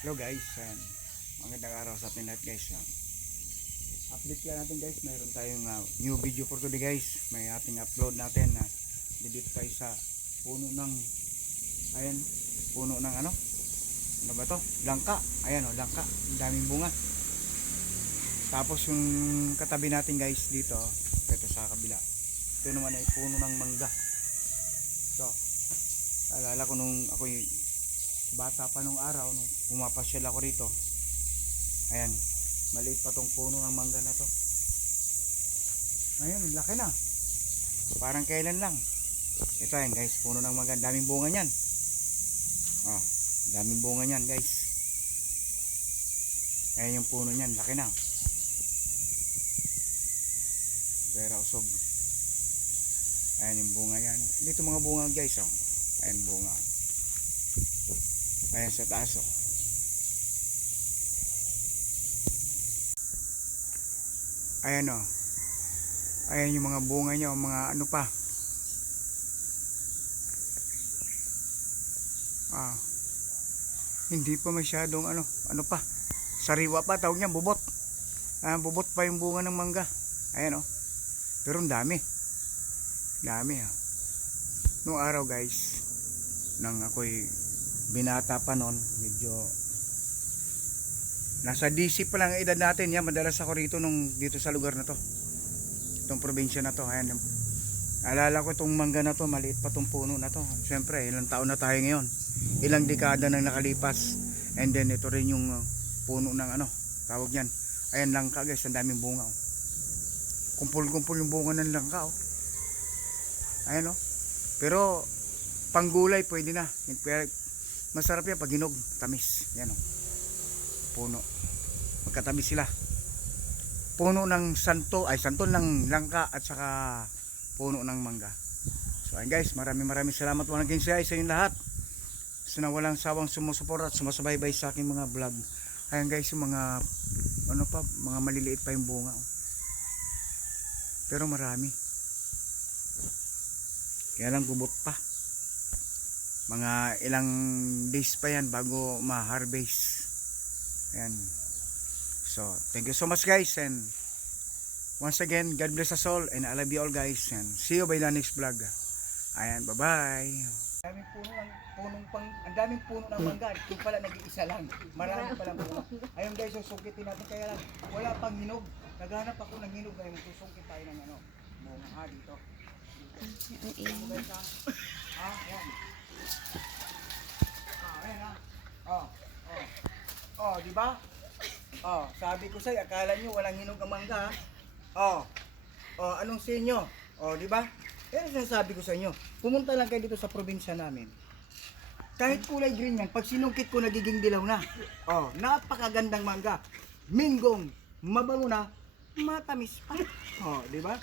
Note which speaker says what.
Speaker 1: Hello guys, ayan. Magandang araw sa atin lahat guys. Update lang natin guys, mayroon tayong uh, new video for today guys. May ating upload natin na dito tayo sa puno ng ayan, puno ng ano? Ano ba to? Langka. Ayan oh, langka. Ang daming bunga. Tapos yung katabi natin guys dito, ito sa kabila. Ito naman ay puno ng mangga. So, alala ko nung ako bata pa nung araw nung pumapasyal ako rito. Ayan maliit pa tong puno ng mangga na to. Ayun laki na. Parang kailan lang. Ito ayan guys puno ng mangga. Daming bunga niyan. Oh, daming bunga niyan guys. Ayan yung puno niyan laki na. Pero usog. Ayan yung bunga yan. Dito mga bunga guys oh. ayan bunga Ayan sa taas oh. Ayan oh. Ayan yung mga bunga niya, o mga ano pa. Ah. Hindi pa masyadong ano, ano pa. Sariwa pa tawag niya, bubot. Ah, bubot pa yung bunga ng mangga. Ayan oh. Pero ang dami. Dami ah. Nung araw guys, nang ako'y binata pa noon, medyo nasa DC pa lang ang edad natin. Yan, madalas ako rito nung dito sa lugar na to. Itong probinsya na to. Ayan, alala ko itong mangga na to, maliit pa itong puno na to. Siyempre, ilang taon na tayo ngayon. Ilang dekada nang nakalipas. And then, ito rin yung uh, puno ng ano, tawag yan. Ayan, langka guys, ang daming bunga. Oh. Kumpul-kumpul yung bunga ng langka. Oh. Ayan, oh. Pero, panggulay pwede na. Masarap yan pag hinog, tamis. Yan o. Puno. Magkatamis sila. Puno ng santo, ay santo ng langka at saka puno ng mangga. So ayun guys, maraming maraming salamat po naging sa inyong lahat. Na walang sawang sumusuporta at sumasubaybay sa aking mga vlog. Ayan guys, yung mga ano pa, mga maliliit pa yung bunga. oh. Pero marami. Kaya lang gubot pa mga ilang days pa yan bago ma-harvest. Ayan. So thank you so much guys and once again God bless us all and I love you all guys and see you by the next vlog. Ayan bye bye daming puno ng punong pang ang daming puno ng mangga. Ito pala nag-iisa lang. Marami pala bunga ayun guys susukitin natin. Kaya lang wala pang hinog. Naghanap ako ng hinog. Ngayon susungkit tayo ng ano bunga ha dito. Dito Ito, guys, ha? Yan. Ah, ayan. Oh, oh. Oh, di ba? Oh, sabi ko sa'yo, akala nyo walang hinog ang mangga? Oh. Oh, anong sa inyo? Oh, di ba? Yan ang sinasabi ko sa inyo. Pumunta lang kayo dito sa probinsya namin. Kahit kulay green yan, pag sinungkit ko nagiging dilaw na. Oh, napakagandang mangga. Minggong, mabango na, matamis pa. Oh, di ba?